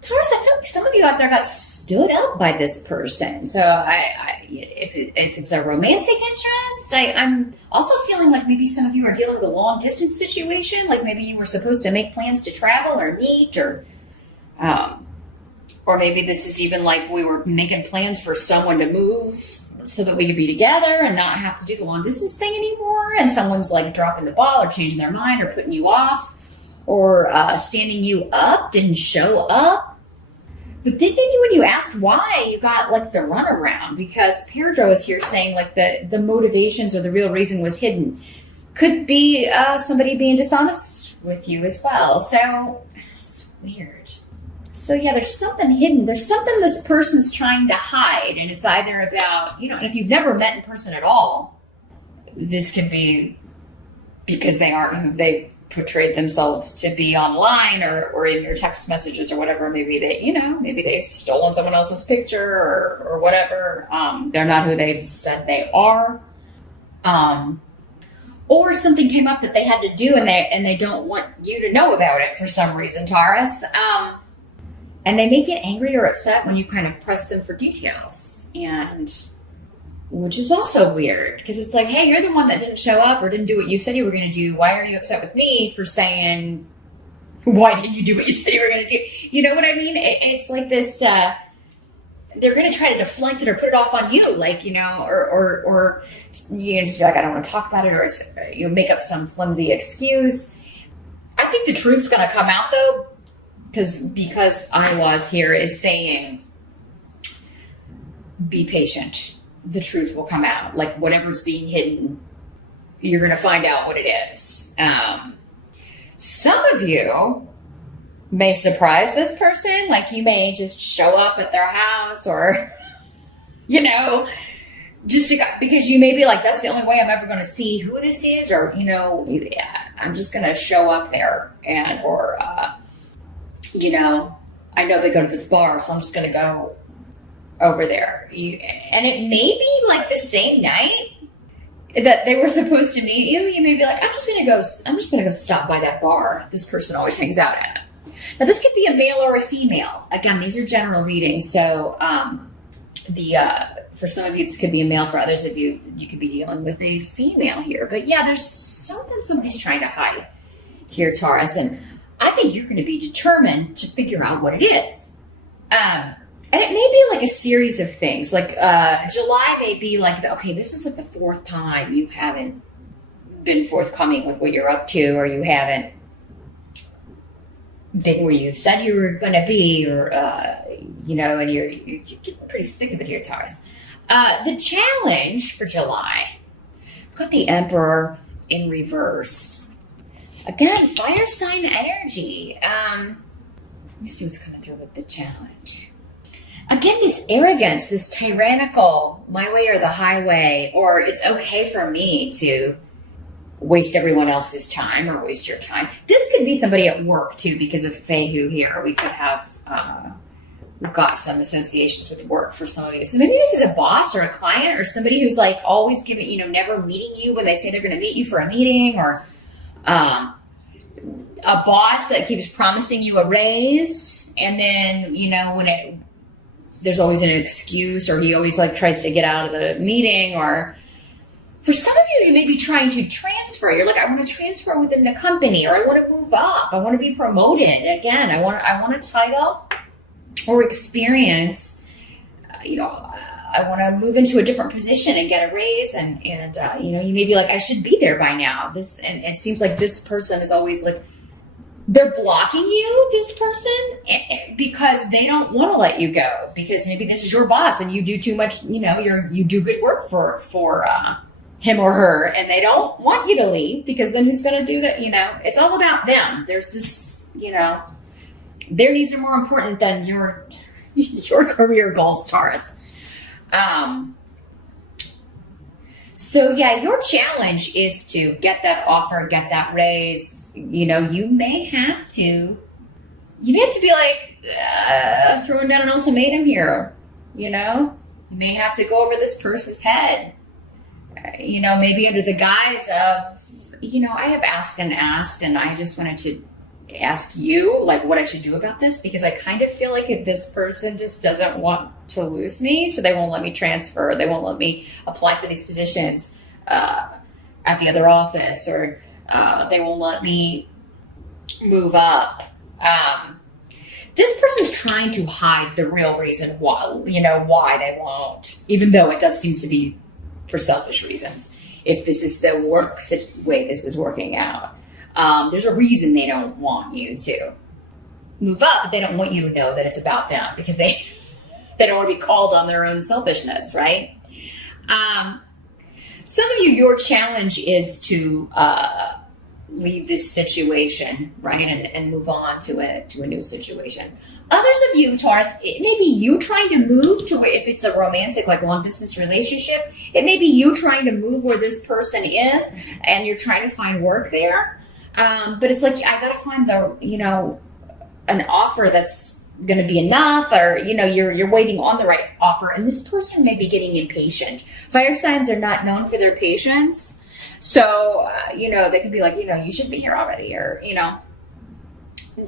Taurus, I feel like some of you out there got stood up by this person. So if it's a romantic interest, I'm also feeling like maybe some of you are dealing with a long distance situation. Like maybe you were supposed to make plans to travel or meet, or maybe this is even like we were making plans for someone to move so that we could be together and not have to do the long distance thing anymore. And someone's like dropping the ball or changing their mind or putting you off or standing you up, didn't show up. But then maybe when you asked why, you got like the runaround, because Pedro is here saying like the motivations or the real reason was hidden. Could be somebody being dishonest with you as well. So it's weird. So yeah, there's something hidden. There's something this person's trying to hide. And it's either about, and if you've never met in person at all, this could be because they aren't who they portrayed themselves to be online or in your text messages or whatever. Maybe maybe they've stolen someone else's picture or whatever. They're not who they've said they are. Or something came up that they had to do and they don't want you to know about it for some reason, Taurus. And they may get angry or upset when you kind of press them for details, which is also weird because it's like, hey, you're the one that didn't show up or didn't do what you said you were going to do. Why are you upset with me for saying, why didn't you do what you said you were going to do? You know what I mean? It's like this, they're going to try to deflect it or put it off on you, like, or just be like, I don't want to talk about it, or make up some flimsy excuse. I think the truth's going to come out though, because I was here is saying, be patient. The truth will come out. Like whatever's being hidden, you're going to find out what it is. Some of you may surprise this person. Like you may just show up at their house or, just because you may be like, that's the only way I'm ever going to see who this is. Or, I'm just going to show up there I know they go to this bar, so I'm just going to go over there. And it may be like the same night that they were supposed to meet you. You may be like, I'm just going to go stop by that bar this person always hangs out at. Now this could be a male or a female. Again, these are general readings. So, for some of you, this could be a male. For others of you, you could be dealing with a female here. But yeah, there's something somebody's trying to hide here, Taurus. And I think you're going to be determined to figure out what it is. And it may be like a series of things. Like July may be like, okay, this is like the fourth time you haven't been forthcoming with what you're up to, or you haven't been where you said you were going to be, or, and you're getting pretty sick of it here, Taurus. The challenge for July, I've got the Emperor in reverse. Again, fire sign energy. Let me see what's coming through with the challenge. Again, this arrogance, this tyrannical, my way or the highway, or it's okay for me to waste everyone else's time or waste your time. This could be somebody at work too, because of Fehu here. We could have, we've got some associations with work for some of you. So maybe this is a boss or a client or somebody who's like always giving, never meeting you when they say they're going to meet you for a meeting, or a boss that keeps promising you a raise, and then when there's always an excuse, or he always like tries to get out of the meeting. Or for some of you, you may be trying to transfer. You're like, I want to transfer within the company, or I want to move up, I want to be promoted. Again, I want a title or experience. I want to move into a different position and get a raise, and you may be like, I should be there by now. And it seems like this person is always like, they're blocking you, this person, because they don't want to let you go, because maybe this is your boss and you do too much, you do good work for him or her, and they don't want you to leave, because then who's going to do that? It's all about them. There's this, their needs are more important than your career goals, Taurus. So yeah, your challenge is to get that offer, get that raise. You may have to be like, throwing down an ultimatum here. You may have to go over this person's head, maybe under the guise of, I have asked, and I just wanted to ask you like what I should do about this, because I kind of feel like this person just doesn't want to lose me, so they won't let me transfer. They won't let me apply for these positions at the other office, or they won't let me move up. This person's trying to hide the real reason why, you know, why they won't, even though it does seem to be for selfish reasons. If this is the way this is working out, there's a reason they don't want you to move up, but they don't want you to know that it's about them, because they don't want to be called on their own selfishness, right? Some of you, your challenge is to leave this situation, right, and move on to a new situation. Others of you, Taurus, it may be you trying to move to where, if it's a romantic, like long distance relationship, it may be you trying to move where this person is, and you're trying to find work there. But it's like, I got to find the, you know, an offer that's going to be enough, or, you know, you're waiting on the right offer, and this person may be getting impatient. Fire signs are not known for their patience. So, you know, they could be like, you know, you should be here already, or, you know,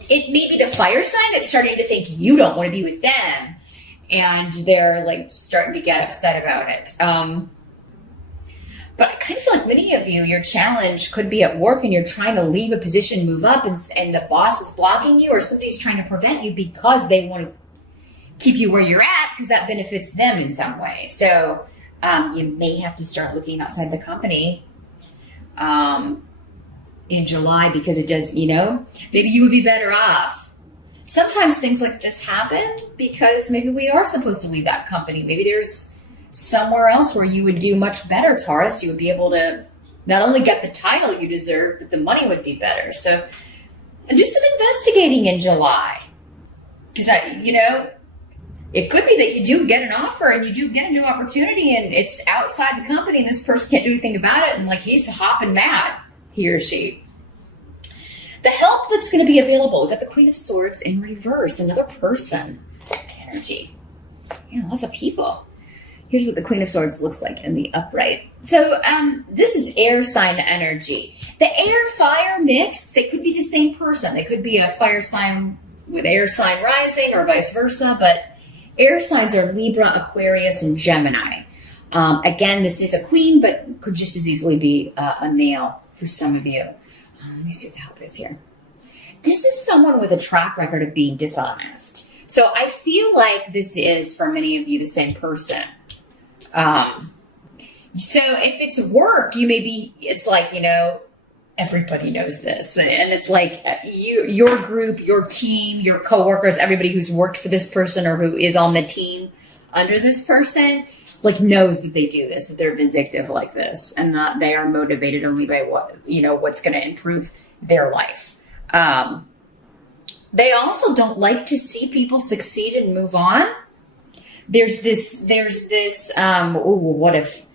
it may be the fire sign that's starting to think you don't want to be with them, and they're like starting to get upset about it. But I kind of feel like many of you, your challenge could be at work, and you're trying to leave a position, move up, and the boss is blocking you, or somebody's trying to prevent you because they want to keep you where you're at, because that benefits them in some way. So you may have to start looking outside the company in July, because it does, you know, maybe you would be better off. Sometimes things like this happen because maybe we are supposed to leave that company. Maybe there's somewhere else where you would do much better, Taurus. You would be able to not only get the title you deserve, but the money would be better. So do some investigating in July, because you know, it could be that you do get an offer and you do get a new opportunity, and it's outside the company, and this person can't do anything about it, and like he's hopping mad, he or she. The help that's going to be available, we've got the Queen of Swords in reverse, another person energy. Yeah, lots of people. Here's what the Queen of Swords looks like in the upright. So this is air sign energy. The air-fire mix, they could be the same person. They could be a fire sign with air sign rising, or vice versa, but air signs are Libra, Aquarius, and Gemini. Again, this is a queen, but could just as easily be a male for some of you. Let me see what the help is here. This is someone with a track record of being dishonest. So I feel like this is, for many of you, the same person. So if it's work, you may be, it's like, you know, everybody knows this. And it's like your group, your team, your coworkers, everybody who's worked for this person or who is on the team under this person, like knows that they do this, that they're vindictive like this, and that they are motivated only by what, you know, what's going to improve their life. They also don't like to see people succeed and move on. There's this, oh, what if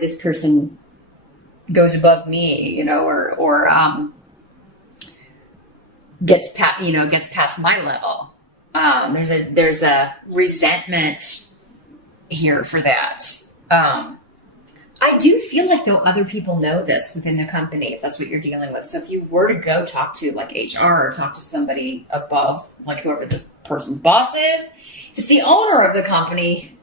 this person goes above me, you know, or gets past my level. There's a resentment here for that. I do feel like, though, other people know this within the company, if that's what you're dealing with. So if you were to go talk to like HR or talk to somebody above, like whoever this person's boss is, if it's the owner of the company,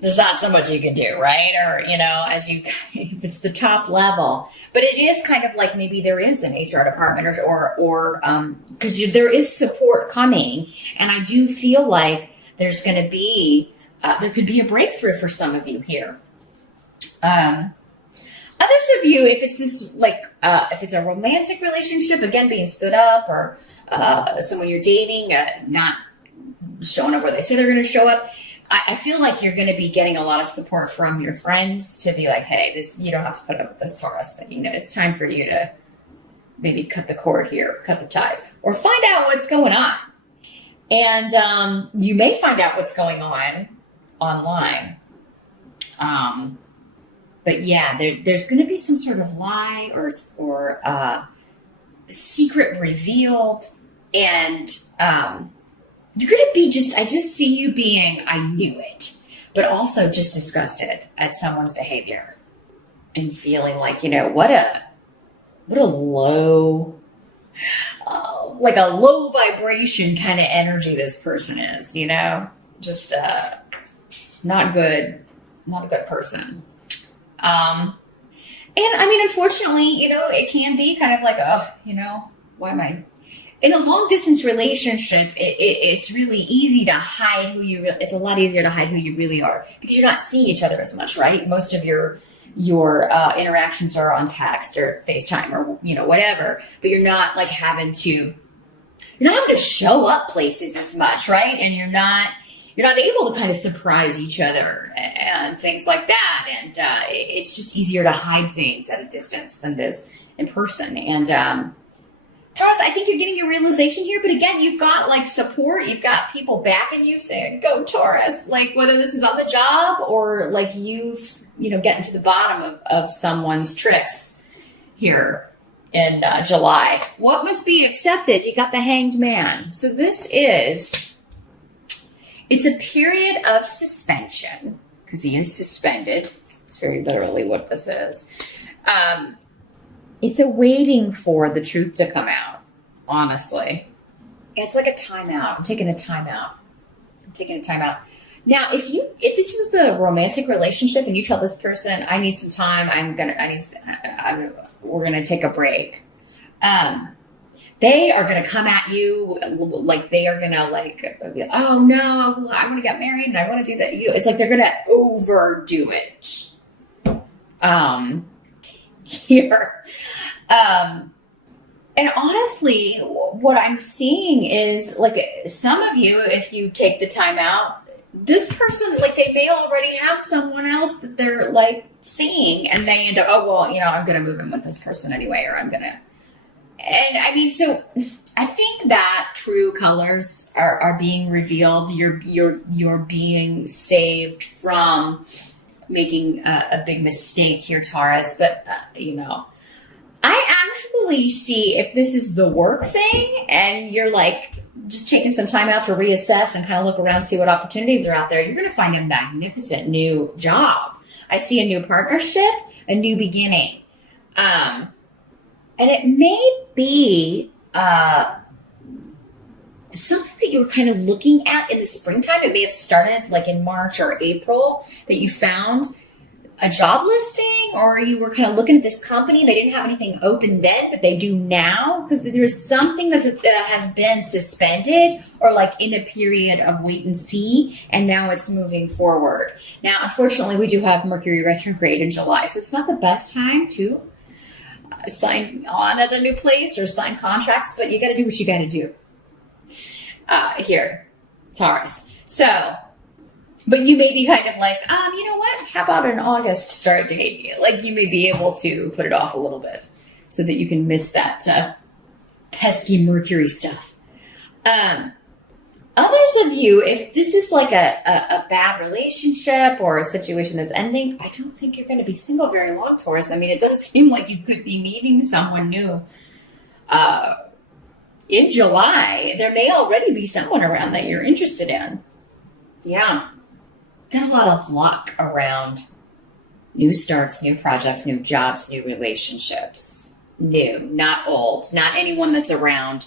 there's not so much you can do, right? Or, you know, if it's the top level. But it is kind of like maybe there is an HR department or because there is support coming. And I do feel like there's going to be, there could be a breakthrough for some of you here. Others of you, if it's this, like, if it's a romantic relationship, again, being stood up, or someone you're dating, not showing up where they say they're going to show up, I feel like you're going to be getting a lot of support from your friends to be like, hey, you don't have to put up with this, Taurus, but, you know, it's time for you to maybe cut the cord here, cut the ties, or find out what's going on. And you may find out what's going on online. But yeah, there's going to be some sort of lie or secret revealed, and you're going to be I just see you being, I knew it, but also just disgusted at someone's behavior and feeling like, you know, what a low, like a low vibration kind of energy this person is, you know, just not good, not a good person. And I mean, unfortunately, you know, it can be kind of like, oh, you know, why am I in a long distance relationship? It's really easy to hide it's a lot easier to hide who you really are because you're not seeing each other as much, right? Most of your interactions are on text or FaceTime or, you know, whatever, but you're not having to show up places as much, right? And you're not able to kind of surprise each other and things like that. And it's just easier to hide things at a distance than it is in person. And Taurus, I think you're getting a realization here. But again, you've got like support. You've got people backing you saying, go Taurus. Like whether this is on the job or like getting to the bottom of someone's tricks here in July. What must be accepted? You got the Hanged Man. So it's a period of suspension because he is suspended. It's very literally what this is. It's a waiting for the truth to come out, honestly. It's like a timeout. I'm taking a timeout. Now, if this is a romantic relationship and you tell this person, I need some time, we're going to take a break. They are going to come at you like they are going to oh no, I want to get married and I want to do that. It's like they're going to overdo it. Here. And honestly, what I'm seeing is like some of you, if you take the time out, this person, like they may already have someone else that they're like seeing and they end up, oh, well, I'm going to move in with this person anyway, or I'm going to. And I mean, so I think that true colors are being revealed. You're being saved from making a big mistake here, Taurus. But, I actually see if this is the work thing and you're like just taking some time out to reassess and kind of look around, see what opportunities are out there, you're going to find a magnificent new job. I see a new partnership, a new beginning. And it may be something that you were kind of looking at in the springtime. It may have started like in March or April that you found a job listing, or you were kind of looking at this company. They didn't have anything open then, but they do now because there's something that has been suspended or like in a period of wait and see, and now it's moving forward. Now, unfortunately, we do have Mercury retrograde in July, so it's not the best time to sign on at a new place or sign contracts, but you got to do what you got to do here, Taurus. So, but you may be kind of like, you know what? How about an August start date? Like you may be able to put it off a little bit so that you can miss that pesky Mercury stuff. Others of you, if this is like a bad relationship or a situation that's ending, I don't think you're going to be single very long, Taurus. I mean, it does seem like you could be meeting someone new in July. There may already be someone around that you're interested in. Yeah. Got a lot of luck around new starts, new projects, new jobs, new relationships. New, not old, not anyone that's around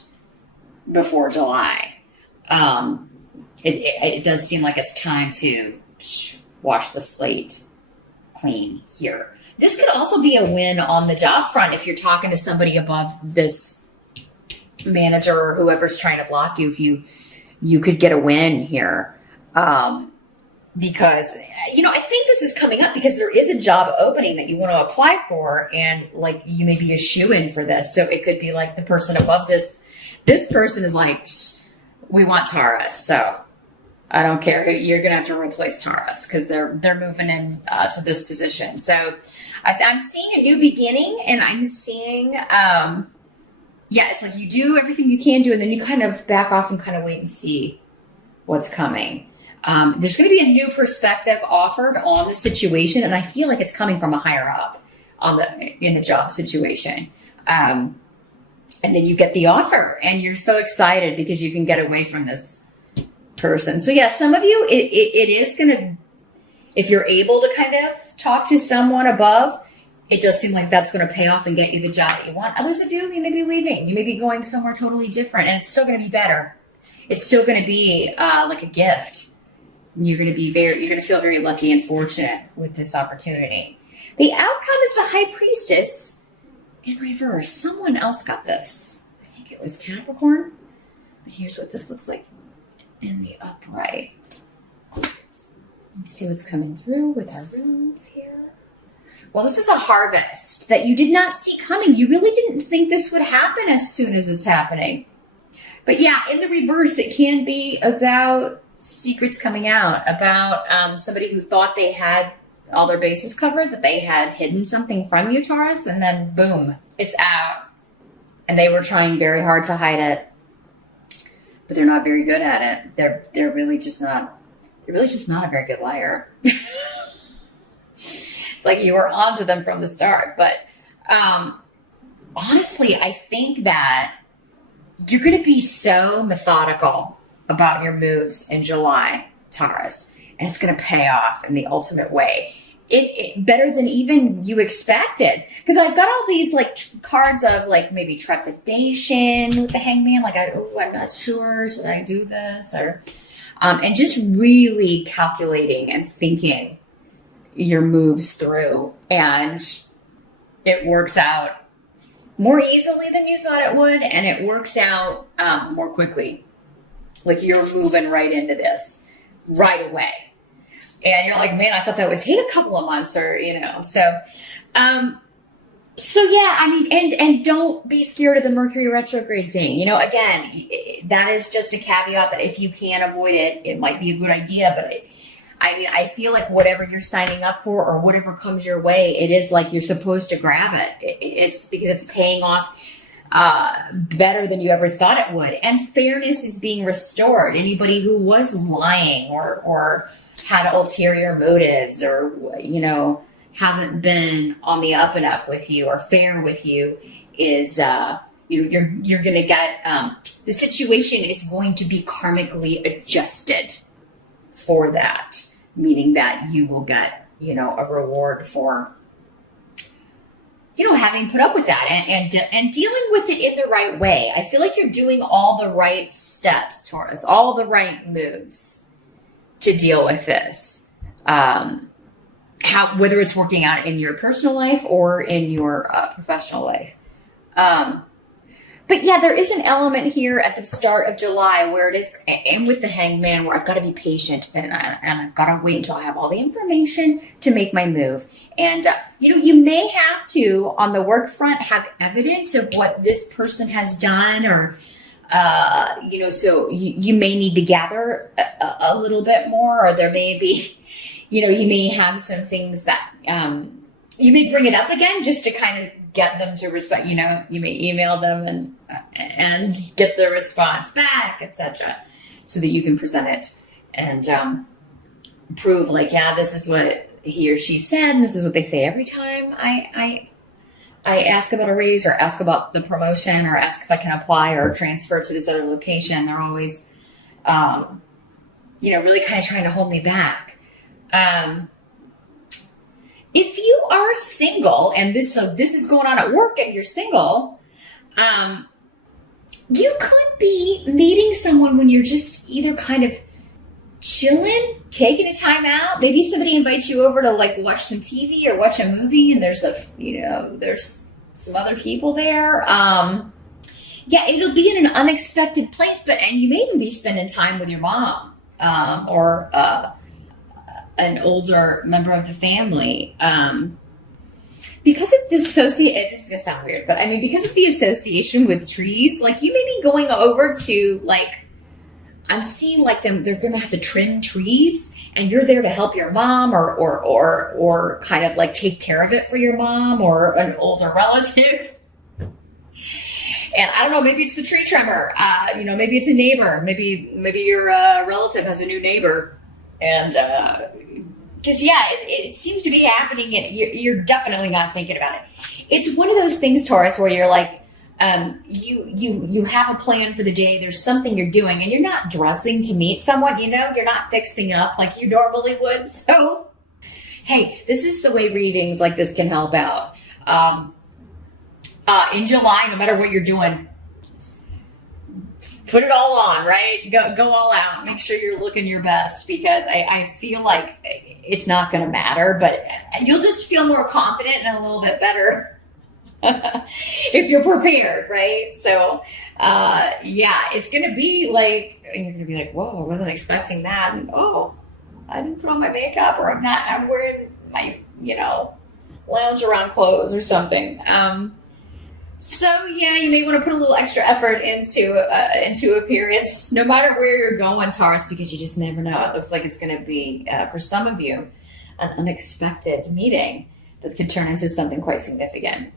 before July. It does seem like it's time to wash the slate clean here. This could also be a win on the job front if you're talking to somebody above this manager or whoever's trying to block you. If you could get a win here. Because, I think this is coming up because there is a job opening that you want to apply for, and like you may be a shoo-in for this. So it could be like the person above this person is like, we want Taurus. So I don't care. You're going to have to replace Taurus because they're moving in to this position. So I'm seeing a new beginning, and I'm seeing, it's like you do everything you can do, and then you kind of back off and kind of wait and see what's coming. There's going to be a new perspective offered on the situation, and I feel like it's coming from a higher up in the job situation. And then you get the offer, and you're so excited because you can get away from this person. So yeah, some of you, it is going to, if you're able to kind of talk to someone above, it does seem like that's going to pay off and get you the job that you want. Others of you may be leaving. You may be going somewhere totally different, and it's still going to be better. It's still going to be like a gift. You're going to feel very lucky and fortunate with this opportunity. The outcome is the High Priestess in reverse. Someone else got this. I think it was Capricorn. But here's what this looks like in the upright. Let me see what's coming through with our runes here. Well, this is a harvest that you did not see coming. You really didn't think this would happen as soon as it's happening. But yeah, in the reverse, it can be about secrets coming out, about somebody who thought they had all their bases covered, that they had hidden something from you, Taurus, and then boom, it's out. And they were trying very hard to hide it, but they're not very good at it. They're really just not a very good liar. It's like you were onto them from the start. But honestly, I think that you're going to be so methodical about your moves in July, Taurus, and it's going to pay off in the ultimate way. It better than even you expected. Because I've got all these like cards of like maybe trepidation with the Hangman, like I'm not sure, should I do this, or and just really calculating and thinking your moves through, and it works out more easily than you thought it would, and it works out more quickly. Like you're moving right into this right away. And you're like, man, I thought that would take a couple of months, or, so yeah, I mean, and don't be scared of the Mercury retrograde thing. Again, that is just a caveat that if you can avoid it, it might be a good idea. But I feel like whatever you're signing up for or whatever comes your way, it is like you're supposed to grab it. It's because it's paying off better than you ever thought it would. And fairness is being restored. Anybody who was lying or had ulterior motives or, hasn't been on the up and up with you or fair with you is, you're going to get, the situation is going to be karmically adjusted for that, meaning that you will get, a reward for, having put up with that and dealing with it in the right way. I feel like you're doing all the right steps, Taurus, all the right moves to deal with this. Whether it's working out in your personal life or in your professional life. But yeah, there is an element here at the start of July where it is, and with the Hangman, where I've got to be patient and I've got to wait until I have all the information to make my move. And, you may have to, on the work front, have evidence of what this person has done or, so you may need to gather a little bit more, or there may be, you may have some things that you may bring it up again just to kind of get them to respect, you may email them and get the response back, etc., so that you can present it and prove like, yeah, this is what he or she said, and this is what they say every time I ask about a raise or ask about the promotion or ask if I can apply or transfer to this other location. They're always, really kind of trying to hold me back. If you are single and this is going on at work and you're single, you could be meeting someone when you're just either kind of chilling, taking a time out. Maybe somebody invites you over to like watch some TV or watch a movie, and there's there's some other people there. Yeah, it'll be in an unexpected place, and you may even be spending time with your mom or an older member of the family. Because of this this is gonna sound weird, but I mean, because of the association with trees, like you may be going over to like, I'm seeing like they're gonna have to trim trees, and you're there to help your mom or kind of like take care of it for your mom or an older relative. And I don't know, maybe it's the tree trimmer, maybe it's a neighbor, maybe your relative has a new neighbor, and because it seems to be happening, and you're definitely not thinking about it. It's one of those things, Taurus, where you're like, you have a plan for the day. There's something you're doing, and you're not dressing to meet someone. You're not fixing up like you normally would. So Hey, this is the way readings like this can help out. In July, no matter what you're doing, put it all on, right? Go all out. Make sure you're looking your best, because I feel like it's not going to matter, but you'll just feel more confident and a little bit better if you're prepared, right? So, yeah, it's going to be like, you're going to be like, whoa, I wasn't expecting that. And oh, I didn't put on my makeup, or I'm wearing my, lounge around clothes or something. So yeah, you may want to put a little extra effort into appearance, no matter where you're going, Taurus, because you just never know. It looks like it's going to be, for some of you, an unexpected meeting that could turn into something quite significant.